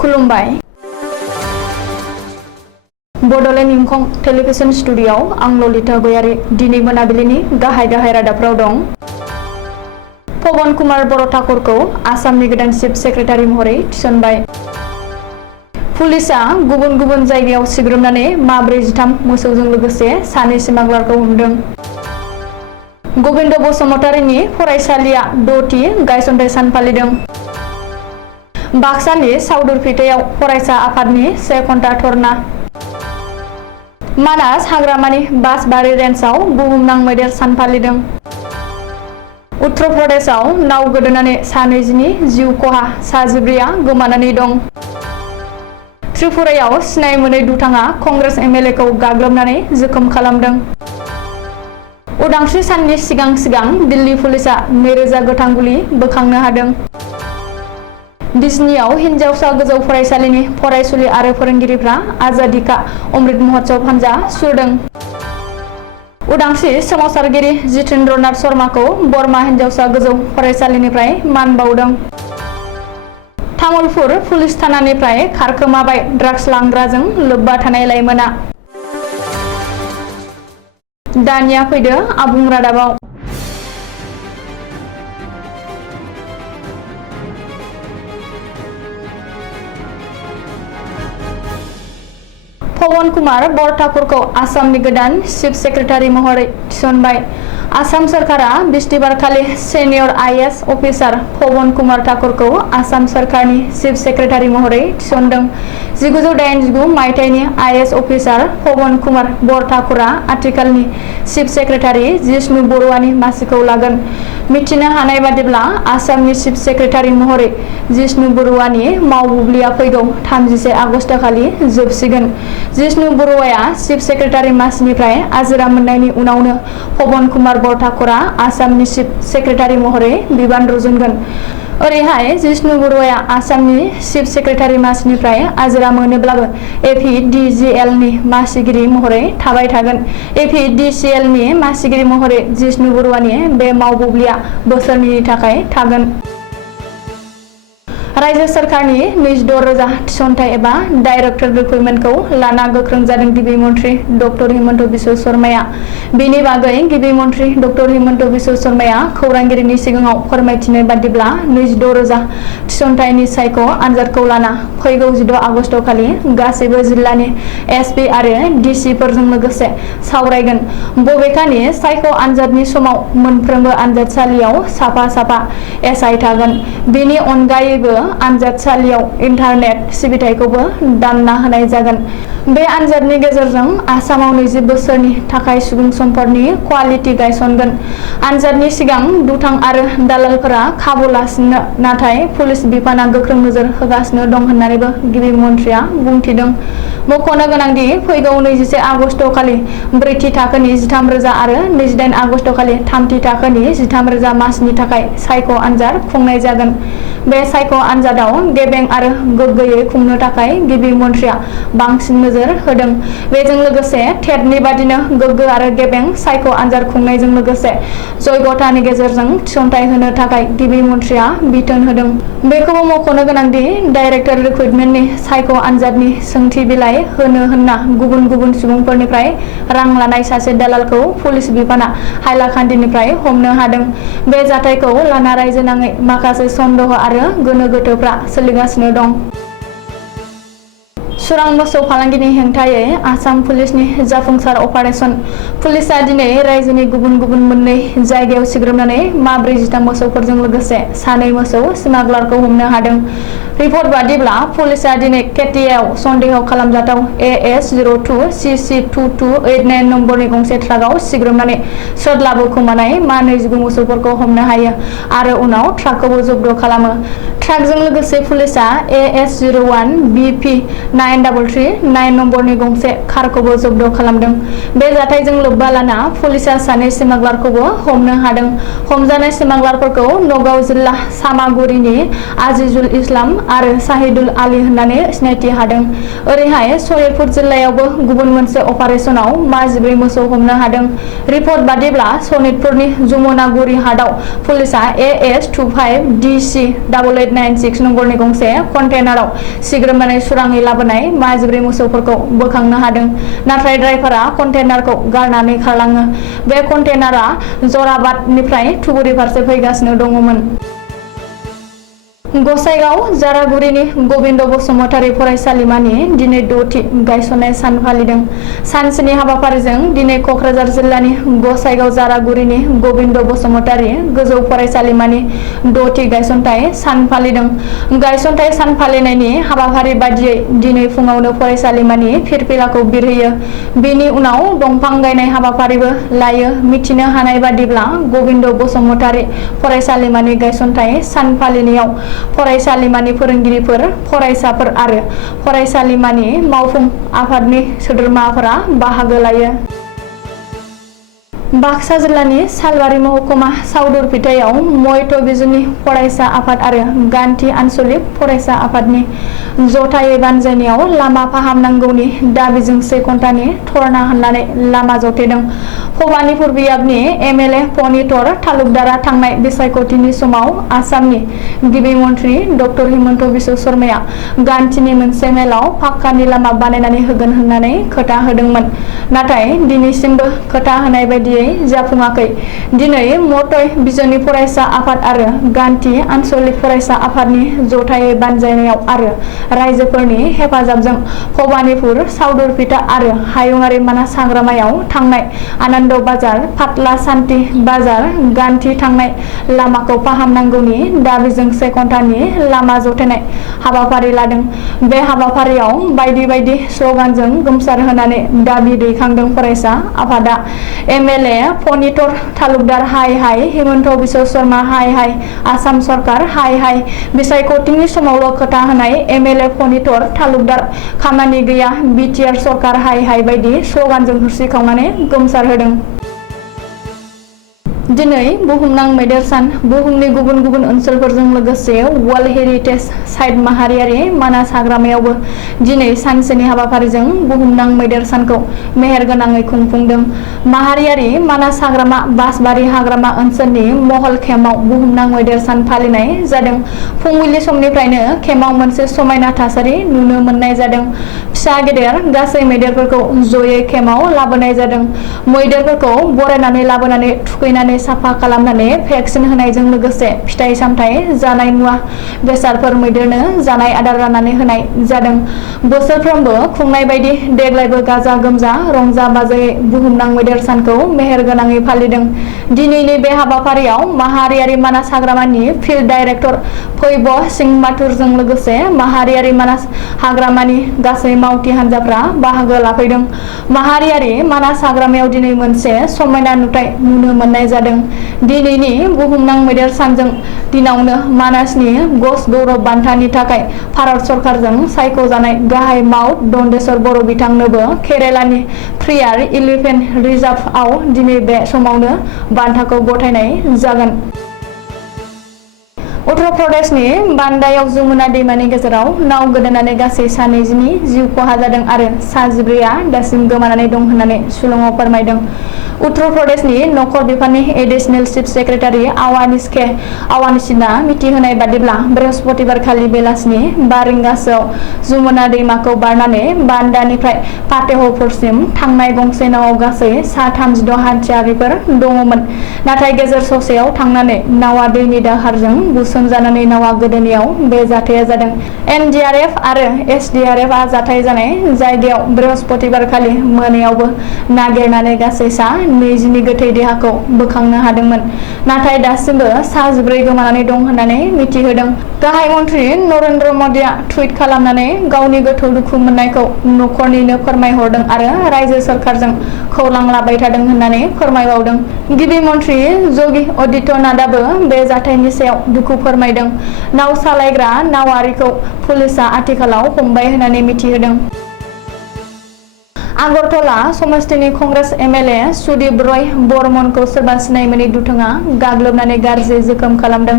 खुलुमबाय। बड'लेण्ड इंखं टेलिभिजन स्टुडिय'आव आं ललिता गयारी दिनै मोनाबिलिनि गाहाय रादाबफोराव दं। पवन कुमार बर' ठाकुरखौ आसामनि गोदान चिफ सेक्रेटारि महरै थिसनबाय। पुलिसआ गुबुन जायगायाव सिग्रोमनानै माब्रै 13 मोसौजों लोगोसे सानै सिमाग्लारखौ हमदों। गबिन्द बसुमतारीनि फरायसालिया 6थि गायसनथाइ सान फालिदों। बाक्सानि सावदुरफिथायाव फरायसा आफादनि 1 घन्टा धरना। मानास हाग्रामानि बासबारि रेन्जआव बुहुमनां मैदेर सान फालिदों। उत्तर प्रदेशआव नाव गोदोनानै सा 20नि जिउ खहा, सा 14आ गोमानानै दं। त्रिपुरायाव सिनाय मोनै दुथाङा कंग्रेस एमएलएखौ गाग्लोबनानै जोखोम खालामदों। उदांस्रि साननि सिगां दिल्ली पुलिसआ 2000 गोथां गुलि बोखांनो हादों। बिजनीआव हिन्जावसा गोजौ फरायसालिनि फरायसुलि आरो फोरोंगिरिफ्रा आजादी का अमृत महोत्सव हानजा सुरदों। उदांस्रि सोमावसारगिरि जितेन्द्रनाथ शर्माखौ बर्मा हिन्जावसा गोजौ फरायसालिनिफ्राय मान बाउदों। तामुलपुर पुलिस थानानिफ्राय खारखोमाबाय ड्राग्स लांग्राजों लोब्बा थानाय लाइमोना। दानिया फैदो आबुं रादाबाव। पवन कुमार बर' ठाकुरखौ आसामनि गोदान चिफ सेक्रेटारि महरै थिसनबाय। आसाम सरकारा बिस्तिबारखालि सिनियर आईएएस अफिसार पवन कुमार ठाकुरखौ आसाम सरकारनि चिफ सेक्रेटारि महरै थिसनदों। 1989 मायथाइनि आईएएस अफिसार पवन कुमार बर' ठाकुरा आथिखालनि चिफ सेक्रेटारि जिष्णु बरुवानि मासिखौ लागोन। मिथिनो हानाय बादिब्ला आसामनि चिफ सेक्रेटारि महरै जिष्णु बरुवानि मावबुब्लिया फैगौ 31 आगस्ट खालि जोबसिगोन। जिष्णु बरुवाया चिफ सेक्रेटारि मासिनिफ्राय आजिरा मोननायनि उनावनो पवन कुमार बर' ठाकुरा आसामनि चिफ सेक्रेटारि महरै बिबान रुजुनगोन। ओरैहाय जिष्णु बरुवाया आसामनि चिफ सेक्रेटारि मासिनिफ्राय आजिरा मोनोब्लाबो एपीडीजीएलनि मासिगिरि महरै थाबाय थागोन। एपीडीसीएलनि मासिगिरि महरै जिष्णु बरुवानि बे मावबुब्लिया बोसोरनैनि थाखाय थागोन। राज्य सरकारनि 26,000 थिसनथाइ एबा डाइरेक्टर रिक्रुटमेन्टखौ लाना गोख्रों जादों गिबि मन्थ्रि डक्टर हिमन्त बिश्व शर्माया। बेनि बागै गिबि मन्थ्रि डक्टर हिमन्त बिश्व शर्माया खौरांगिरिनि सिगाङाव फोरमायथिनाय बादिब्ला 26,000 थिसनथाइनि सायख' आनजादखौ लाना फैगौ 16 आगस्ट खालि गासैबो जिल्लानि एसपि आरो डिसिफोरजों लोगोसे सावरायगोन। बबेखानि सायख' आनजादनि समाव मोनफ्रोमबो आनजादसालियाव साफा एसआइ थागोन। बेनि अनगायैबो आनजादसालियाव इन्टारनेट सिबिथायखौबो दानना होनाय जागोन। बे आनजादनि गेजेरजों आसामाव 20 बोसोरनि थाखाय सुबुं सम्पदनि क्वालिटि गायसनगोन। आनजादनि सिगां दुथां आरो दालालफोरा खाबु लासिनो नाथाय पुलिस बिफाना गोख्रों नोजोर होगासिनो दं होननानैबो गिबि मन्थ्रिया बुंथिदों। मख'नो गोनांदि फैगौ 21 आगस्ट खालि 4थि थाखोनि 13,000 आरो 28 आगस्ट खालि 3थि थाखोनि 13,000 मासिनि थाखाय सायख' आनजाद खुंनाय जागोन। बे सायख' आनजादाव गेबें आरो गोग्गोयै खुंनो थाखाय गिबि मन्थ्रिया बांसिन नोजोर होदों। बेजों लोगोसे टेटनि बादिनो गोग्गो आरो गेबें सायख' आनजाद खुंनायजों लोगोसे जयग'थानि गेजेरजों थिसनथाइ होनो थाखाय गिबि मन्थ्रिया बिथोन होदों। बेखौबो मख'नो गोनांदि डाइरेक्टर रिक्रुटमेन्टनि सायख' आनजादनि सोंथि बिलाइ होनो होनना गुबुन सुबुंफोरनिफ्राय रां लानाय सासे दालालखौ पुलिस बिफाना हाइलाकान्दिनिफ्राय हमनो हादों। बे जाथायखौ लाना रायजो नाङै माखासे सन्देह आरो गोनो गोथोफ्रा सोलिगासिनो दं। सुरां मोसौ फालांगिनि हेंथायै आसाम पुलिसनि जाफुंसार अपारेशन। पुलिसआ दिनै रायजोनि गुबुन मोननै जायगायाव सिग्रोमनानै माब्रै 13 मोसौफोरजों लोगोसे सानै मोसौ सिमाग्लारखौ हमनो हादों। रिपर्ट बादिब्ला पुलिसआ दिनै केटियाव सन्देह खालामजाथाव AS02 CC2289 नम्बरनि गंसे ट्राकआव सिग्रोमनानै स्रोद लाबोखोमानाय मा 29 मोसौफोरखौ हमनो हायो आरो उनाव ट्राकखौबो जब्द खालामो। ट्राकजों लोगोसे पुलिसआ AS01 BP9 9339 नम्बरनि गंसे कारखौबो जब्द खालामदों। बे जाथायजों लोब्बा लाना पुलिसा सानै स्मागलारखौबो हमनो हादों। हमजानाय स्मागलारफोरखौ नगाव जिल्ला सामागुरिनि आजिजुल इस्लाम आरो साहिदुल आली होननानै सिनायथि हादों। ओरैहाय सनितपुर जिल्लायावबो गुबुन मोनसे अपारेशनाव 14 मोसौ हमनो हादों। रिपर्ट बादिब्ला सनितपुरनि जमुनागुरि हाटआव पुलिसा AS25DC 8896 नम्बरनि गंसे कन्टेनाराव सिग्रोमनानै सुराङै लाबोनाय 14 मोसौफोरखौ बोखांनो हादों। नाथाय ड्राइभारा कन्टेनारखौ गारनानै खारलाङो। बे कन्टेनारा जराबादनिफ्राय धुबुरी फारसे फैगासिनो दङमोन। गसाइगाव जारागुरिनि गबिन्द बसुमतारी फरायसालिमानि दिनै 6थि गायसननाय सान फालिदों। सानसेनि हाबाफारिजों दिनै कक्राझार जिल्लानि गसाइगाव जारागुरिनि गबिन्द बसुमतारी गोजौ फरायसालिमानि 6थि गायसनथाय सान फालिदों। गायसनथाय सान फालिनायनि हाबाफारि बादियै दिनै फुङावनो फरायसालिमानि फिरफिलाखौ बिरहोयो। बेनि उनाव दंफां गायनाय हाबाफारिबो लायो। मिथिनो हानाय बादिब्ला गबिन्द बसुमतारी फरायसालिमानि गायसनथाय सान फालिनायाव फरायसालिमानि फोरोंगिरिफोर, फरायसाफोर आरो फरायसालिमानि मावफुं आफादनि सोद्रोमाफोरा बाहागो लायो। बाक्सा जिल्लानि सालबारि महकुमा साउदुरपिटायाव मयत बिजनि फरायसा आफाद आरो गान्थि आनसलिक फरायसा आफादनि जथायै बानजायनायाव लामा फाहामनांगौनि दाबिजों 1 घन्टानि धरना होननानै लामा जथेदों। भबानिपुर बियाबनि MLA पनितर तालुकदारा थांनाय बिसायख'थिनि समाव आसामनि गिबि मन्थ्रि डक्टर हिमन्त बिश्व शर्माया गान्थिनि मोनसे मेलाव पाक्कानि लामा बानायनानै होगोन होननानै खोथा होदोंमोन। नाथाय दिनैसिमबो खोथा होनाय बायदियै जाफुङाखै। दिनै मयत बिजनि फरायसा आफाद आरो गान्थि आनसलिक फरायसा आफादनि जथायै बानजायनायाव आरो रायजोफोरनि हेफाजाबजों भबानिपुर, साउदुरपिटा आरो हायुङारि मानास हाग्रामायाव थांनाय आनन्द बाजार, फाटला सान्ति बाजार, गान्थि थांनाय लामाखौ फाहामनांगौनि दाबिजों 1 घन्टानि लामा जथेनाय हाबाफारि लादों। बे हाबाफारियाव बायदि बायदि स्लगानजों गोमसार होनानै दाबि दैखांदों फरायसा आफादा। MLA पनितर तालुकदार हाय हाय, हिमन्त बिश्व शर्मा हाय हाय, आसाम सरकार हाय हाय, बिसायख'थिनि समावल' खोथा होनाय MLA पनितर तालुकदार, खामानि गैया BTR सरकार हाय हाय बायदि स्लगानजों होस्रिखावनानै गोमसार होदों। दिनै बुहुमनां मैदेर सान। बुहुमनि गुबुन गुबुन ओनसोलफोरजों लोगोसे वर्ल्ड हेरिटेज साइट माहारियारि मानास हाग्रामायावबो दिनै सानसेनि हाबाफारिजों बुहुमनां मैदेर सानखौ मेहेरगोनाङै खुंफुंदों। माहारियारि मानास हाग्रामा बासबारि हाग्रामा ओनसोलनि महल केम्पआव बुहुमनां मैदेर सान फालिनाय जादों। फुंबिलि समनिफ्रायनो केम्पआव मोनसे समायना थासारि नुनो मोननाय जादों। फिसा गेदेर गासै मैदेरफोरखौ जयै केम्पआव लाबोनाय जादों। मैदेरफोरखौ बरायनानै लाबोनानै थुखैनानै साफा खालामनानै भेक्सिन होनायजों लोगोसे फिथाइ सामथाइ, जानाय मुवा बेसादफोर मैदेरनो जानाय आदार राननानै होनाय जादों। बोसोरफ्रोमबो खुंनाय बायदि देग्लायबो गाजा गोमजा रंजा बाजायै बुहुमनां मैदेर सानखौ मेहेरगोनाङै फालिदों। दिनैनि बे हाबाफारियाव माहारियारि मानास हाग्रामानि फिल्ड डाइरेक्टर फैब सिंह माथुरजों लोगोसे माहारियारि मानास हाग्रामानि गासै मावथि हान्जाफ्रा बाहागो लाफैदों। माहारियारि मानास हाग्रामायाव दिनै मोनसे समायना नुथाय नुनो मोननाय जादों। दिनैनि बुहुमनां मैदेर सानजों दिनावनो मानासनि गस गौरब बान्थानि थाखाय भारत सरकारजों सायख'जानाय गाहाय माउथ दन्देश्वर बर' बिथांनोबो केरालानि फ्रियार इलिफेन्ट रिजार्भआव दिनै बे समावनो बान्थाखौ गथायनाय जागोन। उत्तर प्रदेशनि बान्दायाव जमुना दैमानि गेजेराव नाव गोदोनानै गासै सा 20 नि जिउ खहा जादों आरो सा 14आ दासिम गोमानानै दं होननानै सुलुङाव फोरमायदों। उत्तर प्रदेशनि नखर बिफाननि एडिशनेल चिफ सेक्रेटारि आवानिसिना मिथिहोनाय बादिब्ला बृहस्पतिबारखालि बेलासिनि 5 रिंगासोआव जमुना दैमाखौ बारनानै बान्दानिफ्राय फातेहपुरसिम थांनाय गंसे नावआव गासै सा 36 हान्थियारिफोर दङमोन। नाथाय गेजेर ससेयाव थांनानै नावआ दैनि दाहारजों बुसोमजानानै नावआ गोदोनायाव बे जाथाया जादों। NDRF आरो SDRFआ जाथाय जानाय जायगायाव बृहस्पतिबारखालि मोनायावबो नागिरनानै गासै सा 20नि गोथै देहाखौ बोखांनो हादोंमोन नाथाय दासिमबो सा 14 गोमानानै दं होननानै मिथिहोदों। गाहाय मन्त्रि नरेन्द्र मदिआ टुइट खालामनानै गावनि गोथौ दुखु मोननायखौ नखरनिनो फोरमायहरदों आरो रायजो सरकारजों खौरां लाबाय थादों होननानै फोरमायबावदों। गिबि मन्त्रि योगी आदित्यनाथआबो बे जाथायनि सायाव दुखु फोरमायदों। नाव सालायग्रा नावारिखौ पुलिसआ आथिखालाव हमबाय होननानै मिथिहोदों। आगरतला समस्तिनि कंग्रेस एमएलए सुदीप रय बर्मनखौ सोरबा सिनाय मोनै दुथाङा गाग्लोबनानै गाज्रि जोखोम खालामदों।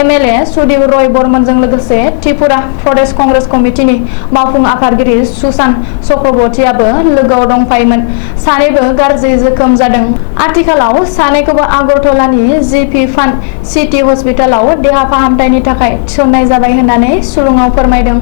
एमएलए सुदीप रय बर्मनजों लोगोसे त्रिपुरा प्रदेश कंग्रेस कमिटिनि मावफुं आफादगिरि सुशान चक्रवर्तीआबो लोगोआव दंफायोमोन। सानैबो गाज्रि जोखोम जादों। आथिखालाव सानैखौबो आगरतलानि जीपी फान्ड सिटी हस्पिटालाव देहा फाहामथायनि थाखाय थिसननाय जाबाय होननानै सुलुङाव फोरमायदों।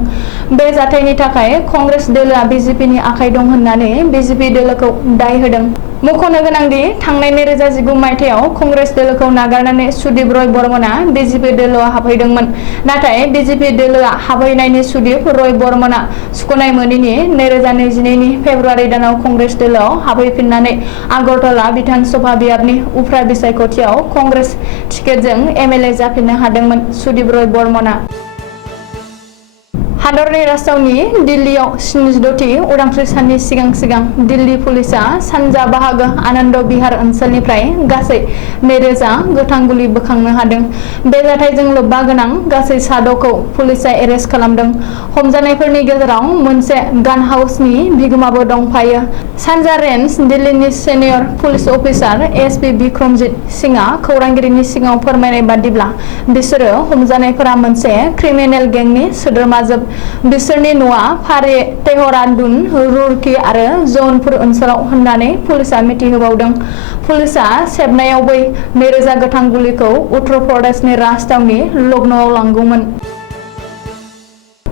बे जाथायनि थाखाय कंग्रेस दोलोआ बीजेपीनि आखाइ दं होननानै बीजेपी दोलोखौ दाय होदों। मख'नो गोनांदि थांनाय 2019 मायथाइयाव कंग्रेस दोलोखौ नागारनानै सुदीप रय बर्मनआ बीजेपी दोलोआव हाबहैदोंमोन। नाथाय बीजेपी दोलोआ हाबहैनायनि सुदीप रय बर्मनआ सुखुनाय मोनैनि 2022 नि फेब्रुवारि दानाव कंग्रेस दोलोआव हाबहैफिननानै आगरतला बिधान सभा बियाबनि उफ्रा बिसायख'थियाव कंग्रेस टिकेटजों एमएलए जाफिननो हादोंमोन। सुदीप रय बर्मनआ हादरनि राजधानी दिल्लीआव 76थि उदांस्रि साननि सिगां दिल्ली पुलिसआ सानजा बाहागो आनन्द बिहार ओनसोलनिफ्राय गासै 2000 गोथां गुलि बोखांनो हादों। बे जाथायजों लोब्बा गोनां गासै 6खौ पुलिसआ एरेस्ट खालामदों। हमजानायफोरनि गेजेराव मोनसे गान हाउसनि बिगोमाबो दंफायो। सानजा रेन्ज दिल्लीनि senior police officer SP Bikramjit सिंहआ खौरांगिरिनि सिगाङाव फोरमायनाय बादिब्ला बिसोरो हमजानायफोरा मोनसे क्रिमिनेल गेंनि सोद्रोमाजोब। बिसोरनि न'आ फारियै देहरादुन, रुड़की आरो जौनपुर ओनसोलाव होननानै पुलिसआ मिथिहोबावदों। पुलिसआ सेबनायाव बै 2000 गोथां गुलिखौ उत्तर प्रदेशनि राजधानी लखनऊआव लांगौमोन।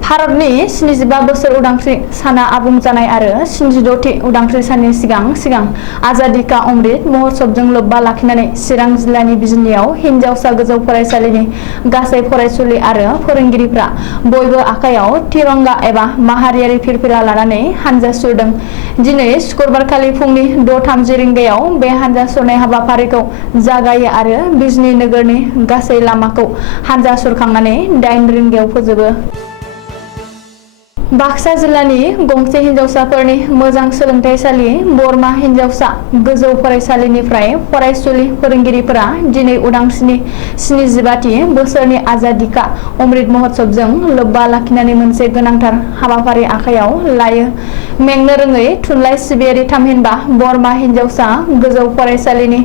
भारतनि 75 बोसोर उदांस्रि साना आबुं जानाय आरो 76थि उदांस्रि साननि सिगां आजादी का अमृत महोत्सवजों लोब्बा लाखिनानै चिरां जिल्लानि बिजनीआव हिनजावसा गोजौ फरायसालिनि गासै फरायसुलि आरो फोरोंगिरिफ्रा बयबो आखायाव तिरंगा एबा माहारियारि फिरफिला लानानै हानजा सुरदों। दिनै शुक्रबारखालि फुंनि 6:30 रिंगायाव बे हानजा सुरनाय हाबाफारिखौ जागायो आरो बिजनी नोगोरनि गासै लामाखौ हानजा सुरखांनानै 8 रिंगायाव फोजोबो। बाक्सा जिल्लानि गंसे हिनजावसाफोरनि मोजां सोलोंथाइसालि बरमा हिनजावसा गोजौ फरायसालिनिफ्राय फरायसुलि फोरोंगिरिफोरा दिनै उदांस्रिनि 75थि बोसोरनि आजादी का अमृत महोत्सवजों लोब्बा लाखिनानै मोनसे गोनांथार हाबाफारि आखायाव लायो। मेंनो रोङै थुनलाइ सिबियारि थामहिनबा बरमा हिनजावसा गोजौ फरायसालिनि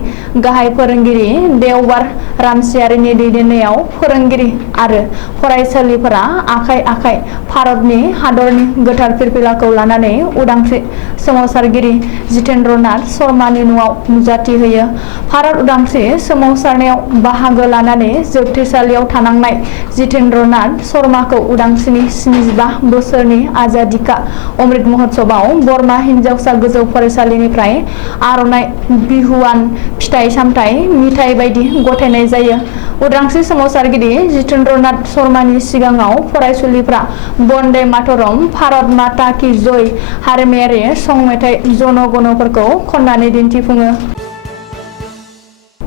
गाहाय फोरोंगिरि देवबार रामसियारिनि दैदेननायाव फोरोंगिरि आरो फरायसालिफोरा आखाइ आखाइ भारतनि हादरनि गोथार फिरफिलाखौ लानानै उदांस्रि सोमावसारगिरि जितेन्द्रनाथ शर्मानि न'आव नुजाथि होयो। भारत उदांस्रि सोमावसारनायाव बाहागो लानानै जोबथेसालियाव थानांनाय जितेन्द्रनाथ शर्माखौ उदांस्रिनि 75 बोसोरनि आजादी का अमृत महोत्सवआव बरमा हिनजावसा गोजौ फरायसालिनिफ्राय आर'नाइ, बिहुवान, फिथाइ सामथाइ, मिथाइ बायदि गथायनाय जायो। उदांस्रि सोमावसारगिरि जितेन्द्रनाथ शर्मानि सिगाङाव फरायसुलिफ्रा बन्दे मातरम, भारत माता की जय हारिमायारि सं मेथाइ जन गणफोरखौ खननानै दिन्थिफुङो।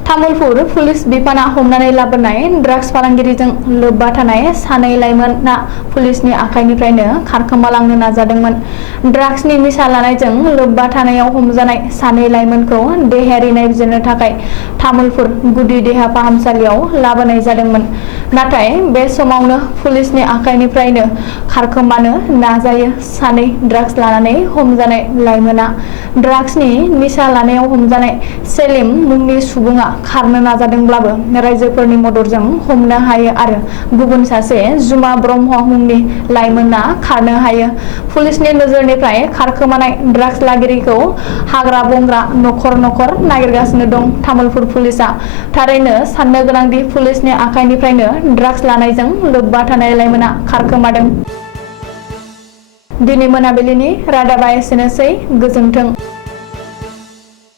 तामुलपुर पुलिस बिफाना हमनानै लाबोनाय ड्राग्स फालांगिरिजों लोब्बा थानाय 2 लाइमोनआ पुलिसनि आखाइनिफ्रायनो खारखोमालांनो नाजादोंमोन। ड्राग्सनि निसा लानायजों लोब्बा थानायाव हमजानाय 2 लाइमोनखौ देहायारि नायबिजिरनो थाखाय तामुलपुर गुदि देहा फाहामसालियाव लाबोनाय जादोंमोन। नाथाय बे समावनो पुलिसनि आखाइनिफ्रायनो खारखोमानो नाजायो 2 ड्राग्स लानानै हमजानाय लाइमोनआ। ड्राग्सनि निसा लानायाव हमजानाय सेलिम मुंनि सुबुङा खारनो नाजादोंब्लाबो रायजोफोरनि मददजों हमनो हायो आरो गुबुन सासे जुमा ब्रह्म मुंनि लाइमोनआ खारनो हायो। पुलिसनि नोजोरनिफ्राय खारखोमानाय ड्राग्स लागिरिखौ हाग्रा बंग्रा नखर नखर नागिरगासिनो दं तामुलपुर पुलिसआ। थारैनो साननो गोनांदि पुलिसनि आखाइनिफ्रायनो ड्राग्स लानायजों लोब्बा थानाय लाइमोनआ खारखोमादों। दिनै मोनाबिलिनि रादाबा एसेनोसै। गोजोन्थों।